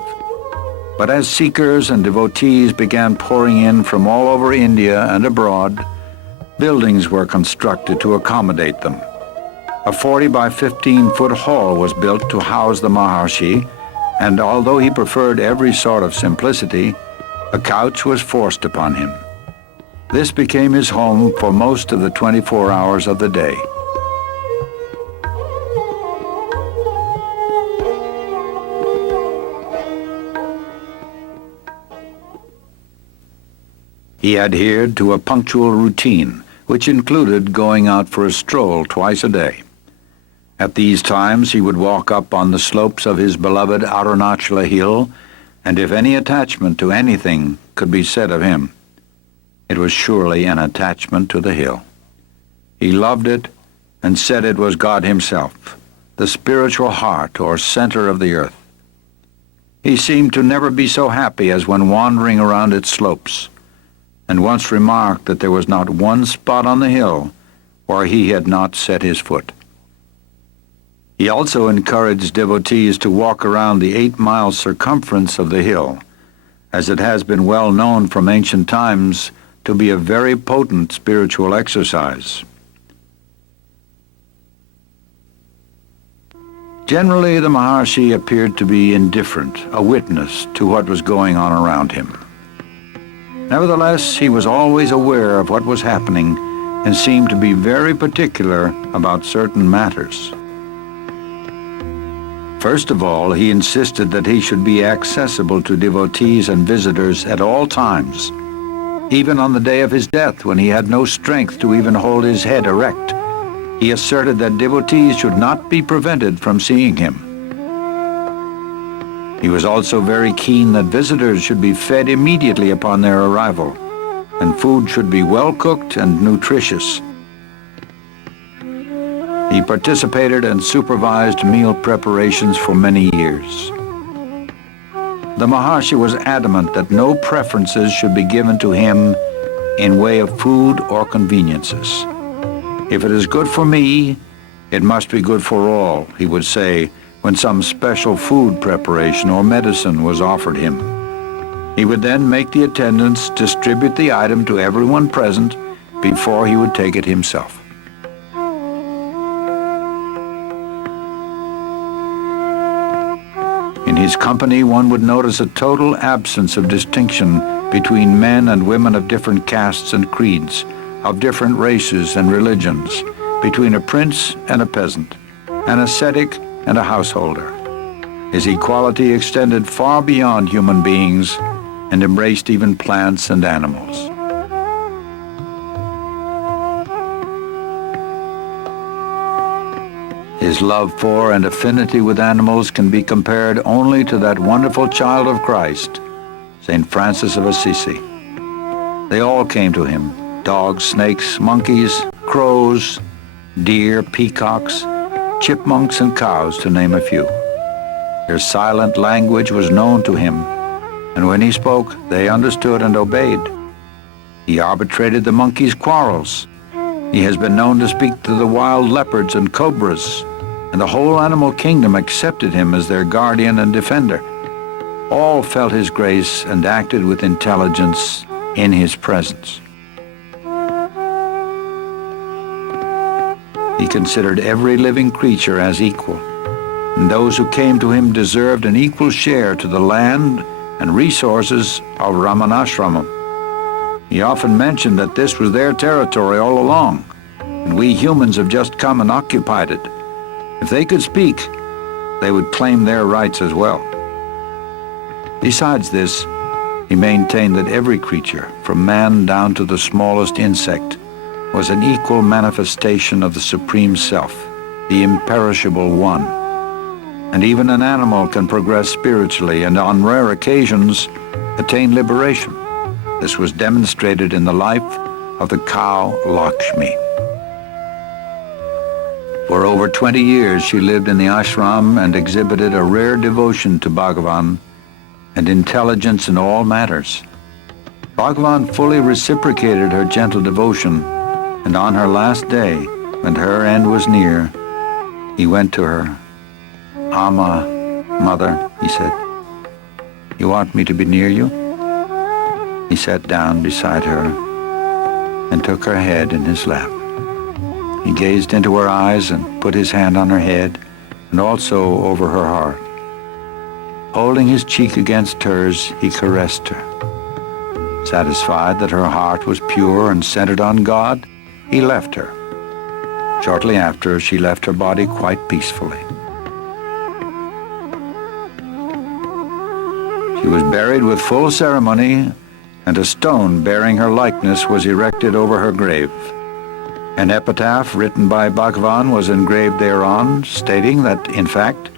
But as seekers and devotees began pouring in from all over India and abroad, buildings were constructed to accommodate them. A 40 by 15-foot hall was built to house the Maharshi, and although he preferred every sort of simplicity, a couch was forced upon him. This became his home for most of the 24 hours of the day. He adhered to a punctual routine, which included going out for a stroll twice a day. At these times he would walk up on the slopes of his beloved Arunachala hill, and if any attachment to anything could be said of him, it was surely an attachment to the hill. He loved it and said it was God himself, the spiritual heart or center of the earth. He seemed to never be so happy as when wandering around its slopes, and once remarked that there was not one spot on the hill where he had not set his foot. He also encouraged devotees to walk around the 8-mile circumference of the hill, as it has been well known from ancient times to be a very potent spiritual exercise. Generally, the Maharshi appeared to be indifferent, a witness to what was going on around him. Nevertheless, he was always aware of what was happening and seemed to be very particular about certain matters. First of all, he insisted that he should be accessible to devotees and visitors at all times, even on the day of his death when he had no strength to even hold his head erect. He asserted that devotees should not be prevented from seeing him. He was also very keen that visitors should be fed immediately upon their arrival, and food should be well cooked and nutritious. He participated and supervised meal preparations for many years. The Maharshi was adamant that no preferences should be given to him in way of food or conveniences. If it is good for me, it must be good for all, he would say when some special food preparation or medicine was offered him. He would then make the attendants distribute the item to everyone present before he would take it himself. In his company, one would notice a total absence of distinction between men and women of different castes and creeds, of different races and religions, between a prince and a peasant, an ascetic and a householder. His equality extended far beyond human beings and embraced even plants and animals. His love for and affinity with animals can be compared only to that wonderful child of Christ, St. Francis of Assisi. They all came to him: dogs, snakes, monkeys, crows, deer, peacocks, chipmunks and cows, to name a few. Their silent language was known to him, and when he spoke, they understood and obeyed. He arbitrated the monkeys' quarrels. He has been known to speak to the wild leopards and cobras, and the whole animal kingdom accepted him as their guardian and defender. All felt his grace and acted with intelligence in his presence. He considered every living creature as equal, and those who came to him deserved an equal share to the land and resources of Ramanasramam. He often mentioned that this was their territory all along, and we humans have just come and occupied it. If they could speak, they would claim their rights as well. Besides this, he maintained that every creature, from man down to the smallest insect, was an equal manifestation of the Supreme Self, the imperishable One. And even an animal can progress spiritually and on rare occasions attain liberation. This was demonstrated in the life of the cow Lakshmi. For over 20 years she lived in the ashram and exhibited a rare devotion to Bhagavan and intelligence in all matters. Bhagavan fully reciprocated her gentle devotion, and on her last day, when her end was near, he went to her. "Amma, Mother," he said, "you want me to be near you?" He sat down beside her and took her head in his lap. He gazed into her eyes and put his hand on her head and also over her heart. Holding his cheek against hers, he caressed her. Satisfied that her heart was pure and centered on God, he left her. Shortly after, she left her body quite peacefully. She was buried with full ceremony, and a stone bearing her likeness was erected over her grave. An epitaph written by Bhagavan was engraved thereon, stating that, in fact,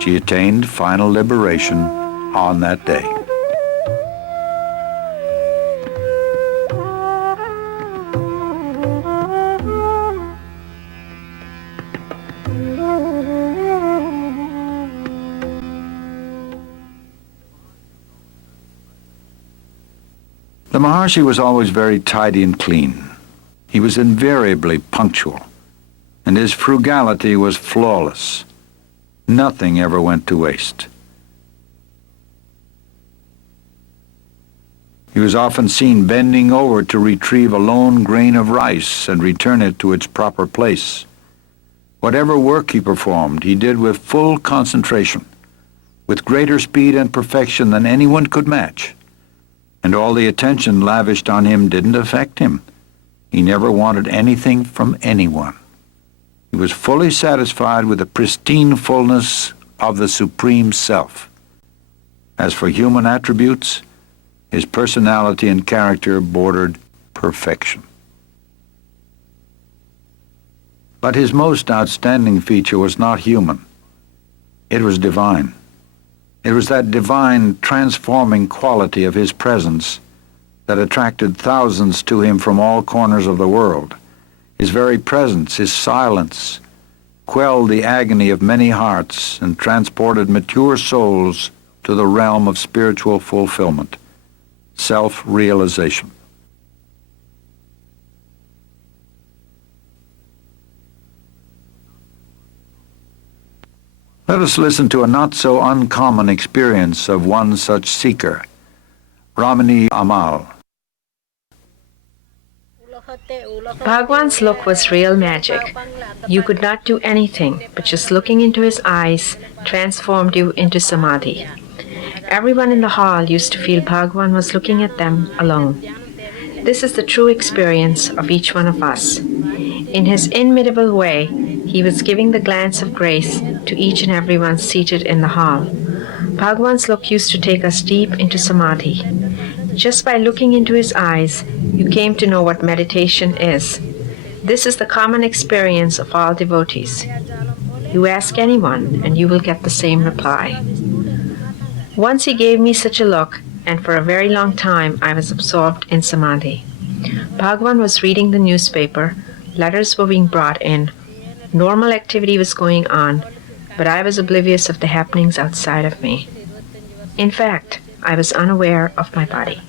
she attained final liberation on that day. The Maharshi was always very tidy and clean. He was invariably punctual, and his frugality was flawless. Nothing ever went to waste. He was often seen bending over to retrieve a lone grain of rice and return it to its proper place. Whatever work he performed, he did with full concentration, with greater speed and perfection than anyone could match. And all the attention lavished on him didn't affect him. He never wanted anything from anyone. He was fully satisfied with the pristine fullness of the Supreme Self. As for human attributes, his personality and character bordered perfection. But his most outstanding feature was not human. It was divine. It was that divine, transforming quality of his presence that attracted thousands to him from all corners of the world. His very presence, his silence, quelled the agony of many hearts and transported mature souls to the realm of spiritual fulfillment, self-realization. Let us listen to a not-so-uncommon experience of one such seeker, Ramani Amal. Bhagwan's look was real magic. You could not do anything, but just looking into his eyes transformed you into samadhi. Everyone in the hall used to feel Bhagwan was looking at them alone. This is the true experience of each one of us. In his inimitable way, he was giving the glance of grace to each and everyone seated in the hall. Bhagwan's look used to take us deep into samadhi. Just by looking into his eyes, you came to know what meditation is. This is the common experience of all devotees. You ask anyone, and you will get the same reply. Once he gave me such a look, and for a very long time I was absorbed in samadhi. Bhagwan was reading the newspaper, letters were being brought in. Normal activity was going on, but I was oblivious of the happenings outside of me. In fact, I was unaware of my body.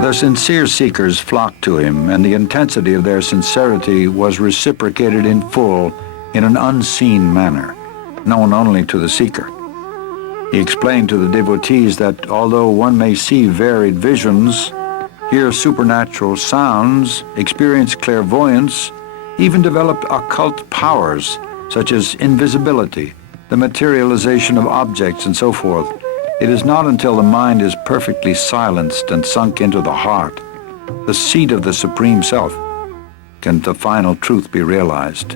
The sincere seekers flocked to him, and the intensity of their sincerity was reciprocated in full in an unseen manner, known only to the seeker. He explained to the devotees that although one may see varied visions, hear supernatural sounds, experience clairvoyance, even develop occult powers such as invisibility, the materialization of objects, and so forth, it is not until the mind is perfectly silenced and sunk into the heart, the seat of the Supreme Self, can the final truth be realized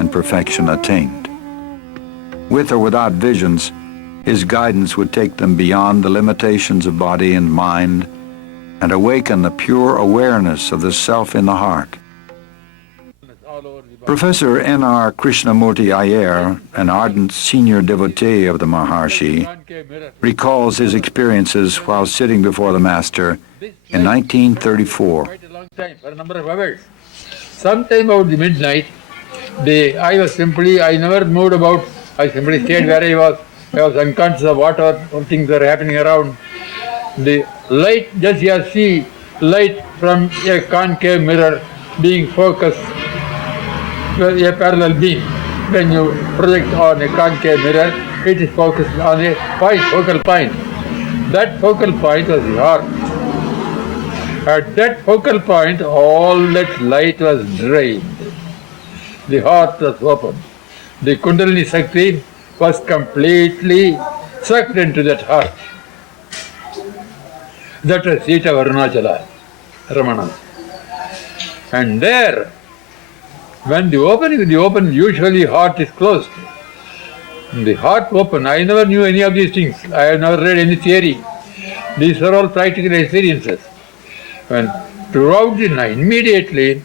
and perfection attained. With or without visions, his guidance would take them beyond the limitations of body and mind and awaken the pure awareness of the Self in the heart. Professor N.R. Krishnamurti Iyer, an ardent senior devotee of the Maharshi, recalls his experiences while sitting before the Master in 1934. Quite a long time, for a number of hours. Sometime about the midnight, I never moved about. I simply stayed where I was. I was unconscious of what things were happening around. The light, just you see light from a concave mirror being focused, a parallel beam. When you project on a concave mirror, it is focused on a focal point. That focal point was the heart. At that focal point, all that light was drained. The heart was open. The Kundalini Shakti was completely sucked into that heart. That was the seat of Arunachala, Ramana. And there, when the open, usually heart is closed. The heart open, I never knew any of these things. I have never read any theory. These are all practical experiences. When throughout the night, immediately,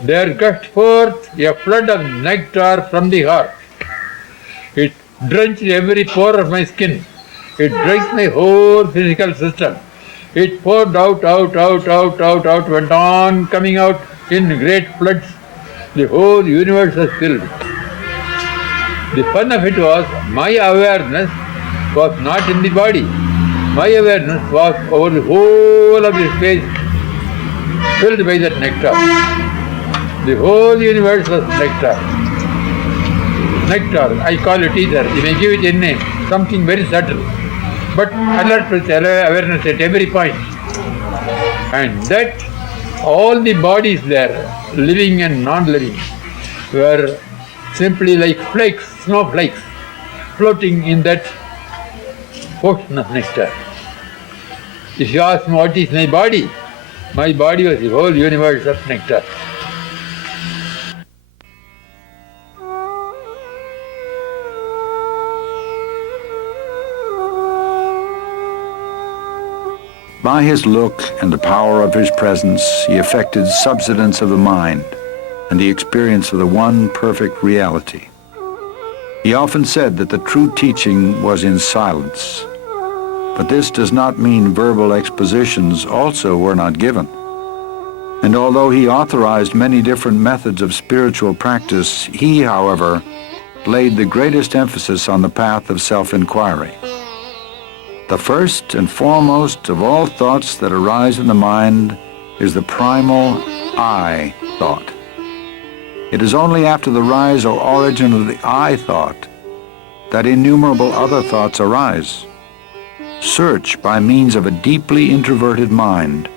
there gushed forth a flood of nectar from the heart. It drenched every pore of my skin. It drenched my whole physical system. It poured out, went on coming out in great floods. The whole universe was filled. The fun of it was, my awareness was not in the body. My awareness was over the whole of the space, filled by that nectar. The whole universe was nectar. Nectar, I call it ether. You may give it a name, something very subtle, but alert with awareness at every point. And that all the bodies there, living and non-living, were simply like flakes, snowflakes, floating in that ocean of nectar. If you ask me what is my body was the whole universe of nectar. By his look and the power of his presence, he effected subsidence of the mind and the experience of the one perfect reality. He often said that the true teaching was in silence, but this does not mean verbal expositions also were not given. And although he authorized many different methods of spiritual practice, he, however, laid the greatest emphasis on the path of self-inquiry. The first and foremost of all thoughts that arise in the mind is the primal I thought. It is only after the rise or origin of the I thought that innumerable other thoughts arise. Search by means of a deeply introverted mind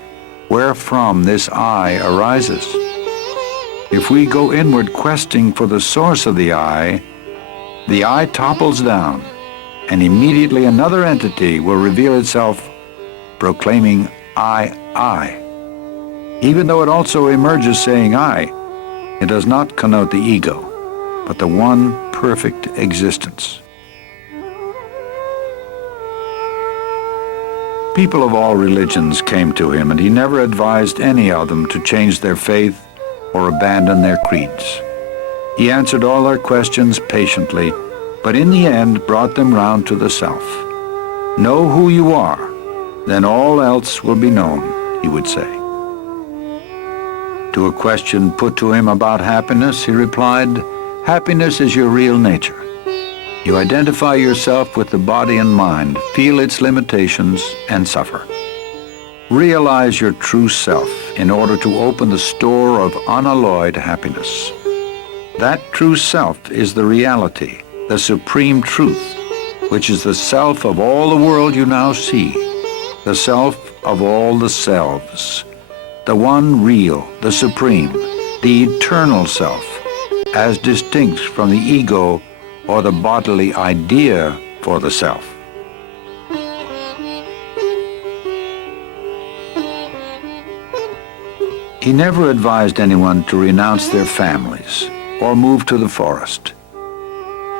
wherefrom this I arises. If we go inward questing for the source of the I topples down, and immediately another entity will reveal itself proclaiming I. Even though it also emerges saying I, it does not connote the ego, but the one perfect existence. People of all religions came to him, and he never advised any of them to change their faith or abandon their creeds. He answered all their questions patiently, but in the end brought them round to the self. Know who you are, then all else will be known, he would say. To a question put to him about happiness, he replied, "Happiness is your real nature. You identify yourself with the body and mind, feel its limitations, and suffer. Realize your true self in order to open the store of unalloyed happiness. That true self is the reality, the supreme truth, which is the self of all the world you now see, the self of all the selves, the one real, the supreme, the eternal self, as distinct from the ego or the bodily idea for the self." He never advised anyone to renounce their families or move to the forest.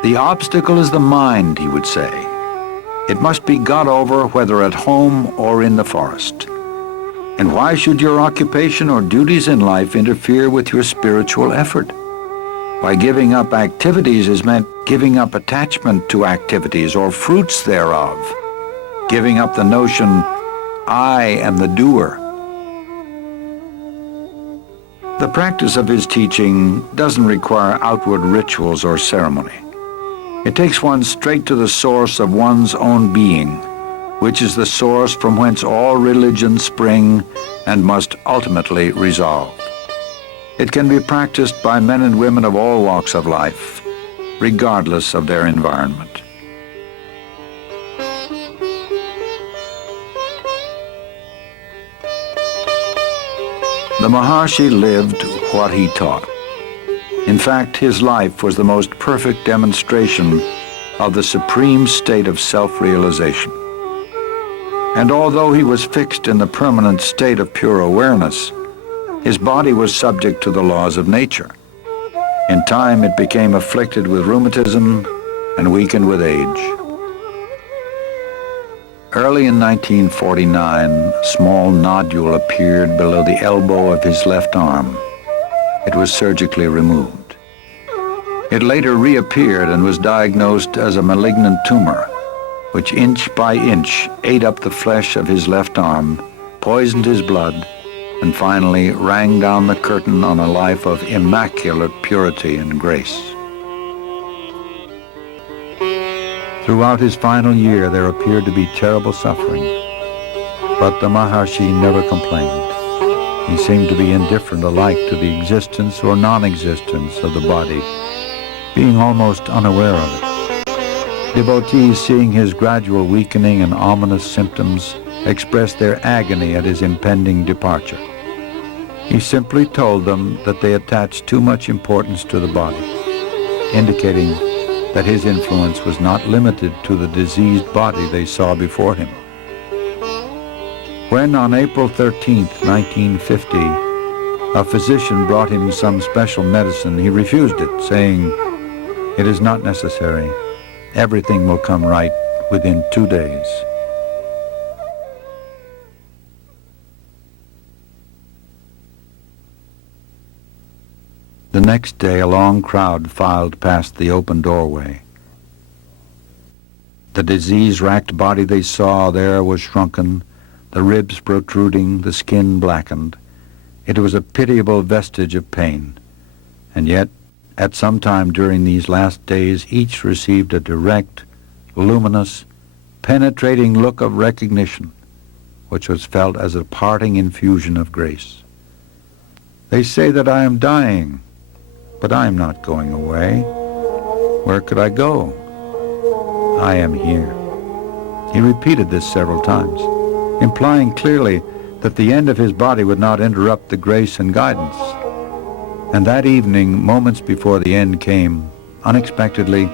"The obstacle is the mind," he would say. "It must be got over whether at home or in the forest. And why should your occupation or duties in life interfere with your spiritual effort? By giving up activities is meant giving up attachment to activities or fruits thereof, giving up the notion, I am the doer." The practice of his teaching doesn't require outward rituals or ceremony. It takes one straight to the source of one's own being, which is the source from whence all religions spring and must ultimately resolve. It can be practiced by men and women of all walks of life, regardless of their environment. The Maharshi lived what he taught. In fact, his life was the most perfect demonstration of the supreme state of self-realization. And although he was fixed in the permanent state of pure awareness, his body was subject to the laws of nature. In time, it became afflicted with rheumatism and weakened with age. Early in 1949, a small nodule appeared below the elbow of his left arm. It was surgically removed. It later reappeared and was diagnosed as a malignant tumor, which inch by inch ate up the flesh of his left arm, poisoned his blood, and finally rang down the curtain on a life of immaculate purity and grace. Throughout his final year, there appeared to be terrible suffering, but the Maharshi never complained. He seemed to be indifferent alike to the existence or non-existence of the body, being almost unaware of it. Devotees, seeing his gradual weakening and ominous symptoms, expressed their agony at his impending departure. He simply told them that they attached too much importance to the body, indicating that his influence was not limited to the diseased body they saw before him. When on April 13, 1950, a physician brought him some special medicine, he refused it, saying, "It is not necessary. Everything will come right within 2 days." The next day, a long crowd filed past the open doorway. The disease-racked body they saw there was shrunken, the ribs protruding, the skin blackened. It was a pitiable vestige of pain. And yet, at some time during these last days, each received a direct, luminous, penetrating look of recognition, which was felt as a parting infusion of grace. "They say that I am dying, but I am not going away. Where could I go? I am here." He repeated this several times, implying clearly that the end of his body would not interrupt the grace and guidance. And that evening, moments before the end came, unexpectedly,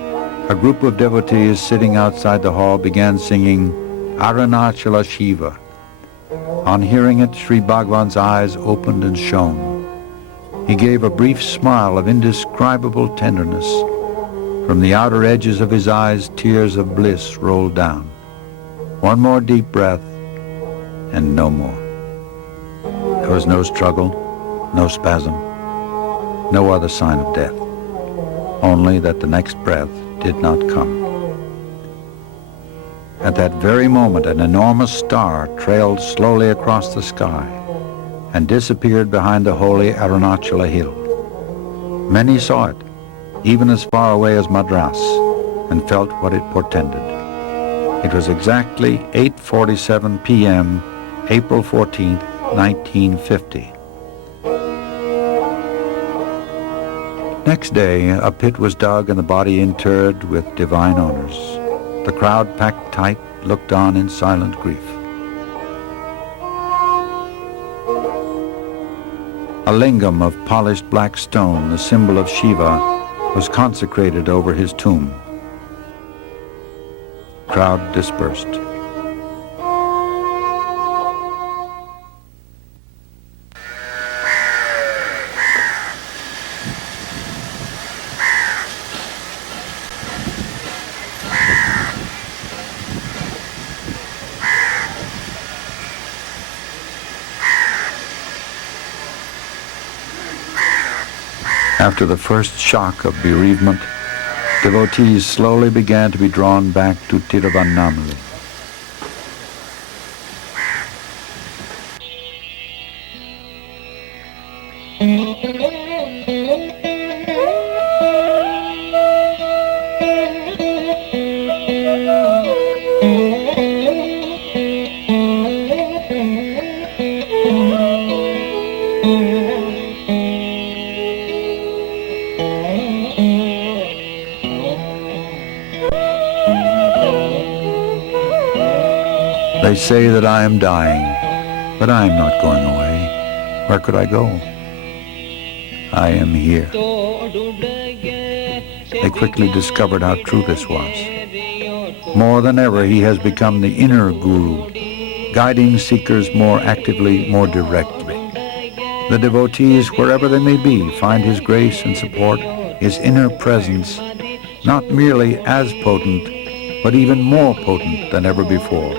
a group of devotees sitting outside the hall began singing Arunachala Shiva. On hearing it, Sri Bhagavan's eyes opened and shone. He gave a brief smile of indescribable tenderness. From the outer edges of his eyes, tears of bliss rolled down. One more deep breath, and no more. There was no struggle, no spasm, no other sign of death, only that the next breath did not come. At that very moment, an enormous star trailed slowly across the sky and disappeared behind the holy Arunachala hill. Many saw it, even as far away as Madras, and felt what it portended. It was exactly 8:47 p.m., April 14, 1950. Next day, a pit was dug and the body interred with divine honors. The crowd, packed tight, looked on in silent grief. A lingam of polished black stone, the symbol of Shiva, was consecrated over his tomb. Crowd dispersed. After the first shock of bereavement, devotees slowly began to be drawn back to Tiruvannamalai. They say that I am dying, but I am not going away. Where could I go? I am here. They quickly discovered how true this was. More than ever, he has become the inner guru, guiding seekers more actively, more directly. The devotees, wherever they may be, find his grace and support, his inner presence, not merely as potent, but even more potent than ever before.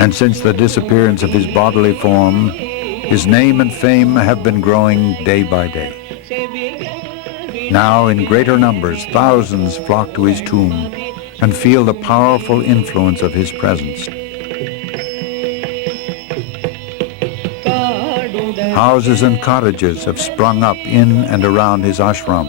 And since the disappearance of his bodily form, his name and fame have been growing day by day. Now, in greater numbers, thousands flock to his tomb and feel the powerful influence of his presence. Houses and cottages have sprung up in and around his ashram.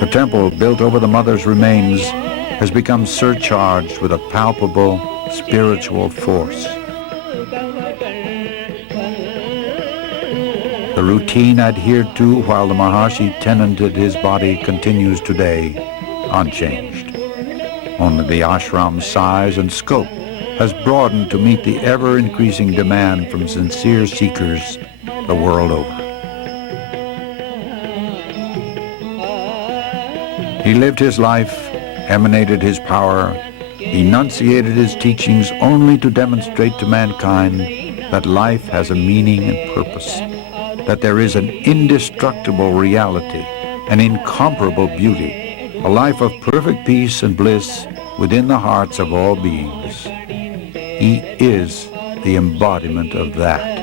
The temple built over the mother's remains has become surcharged with a palpable spiritual force. The routine adhered to while the Maharshi tenanted his body continues today, unchanged. Only the ashram's size and scope has broadened to meet the ever-increasing demand from sincere seekers the world over. He lived his life, emanated his power, enunciated his teachings only to demonstrate to mankind that life has a meaning and purpose, that there is an indestructible reality, an incomparable beauty, a life of perfect peace and bliss within the hearts of all beings. He is the embodiment of that.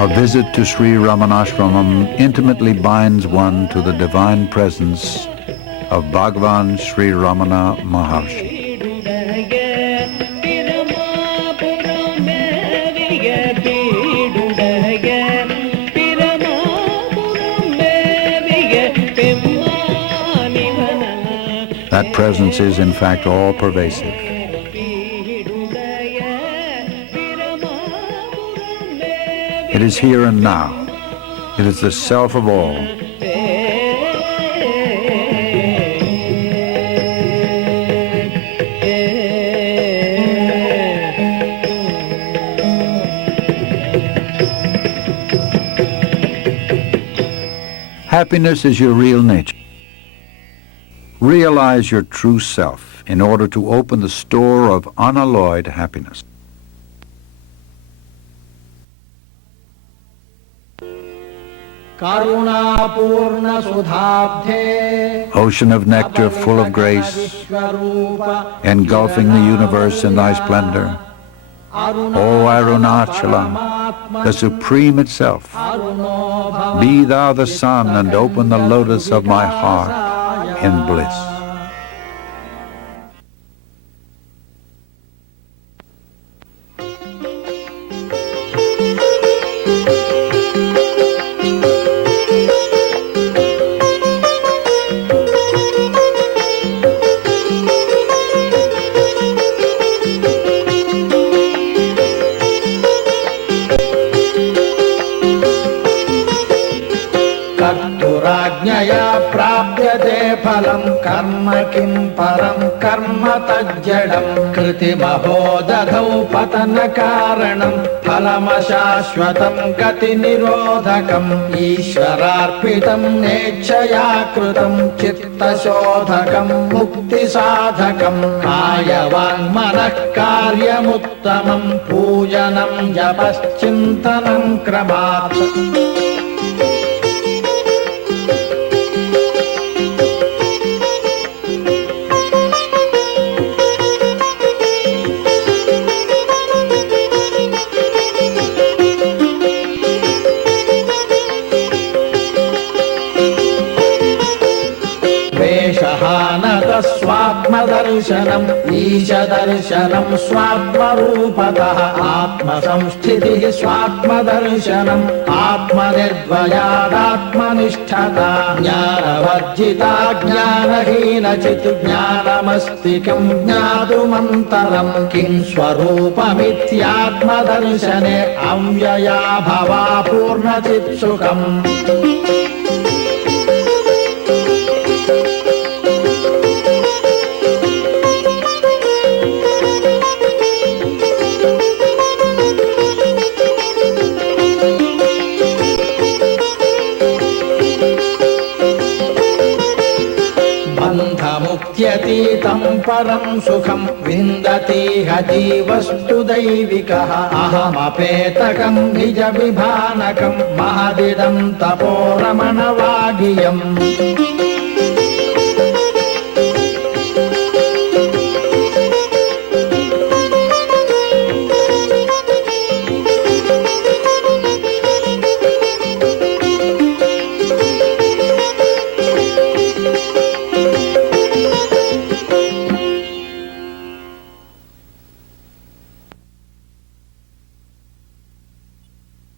A visit to Sri Ramanasramam intimately binds one to the divine presence of Bhagavan Sri Ramana Maharshi. That presence is in fact all-pervasive. It is here and now. It is the self of all. Happiness is your real nature. Realize your true self in order to open the store of unalloyed happiness. Ocean of nectar full of grace, engulfing the universe in thy splendor. O Arunachala, the Supreme itself, be thou the sun and open the lotus of my heart in bliss. कृतिमहोदधौ पतनकारणं फलमशाश्वतं गतिनिरोधकम् ईश्वरार्पितं नेच्छया कृतं चित्तशोधकं मुक्तिसाधकं कायवाङ्मनः कार्यमुत्तमं पूजनं जपश्चिन्तनं क्रमात् स्वात्मदर्शनम् ईशदर्शनं स्वात्मरूपतः आत्मसंस्थितिः स्वात्मदर्शनम् आत्मनिर्द्वयादात्मनिष्ठता ज्ञानवर्जिता ज्ञानहीनचित् ज्ञानमस्ति किं ज्ञातुमन्तरम् किं स्वरूपमित्यात्मदर्शने अव्यया भवा पूर्णचित्सुखम् ीतं परं सुखं विन्दतीह जीवस्तु दैविकः अहमपेतकं निजविभानकं महदिदं तपोरमणवागियम्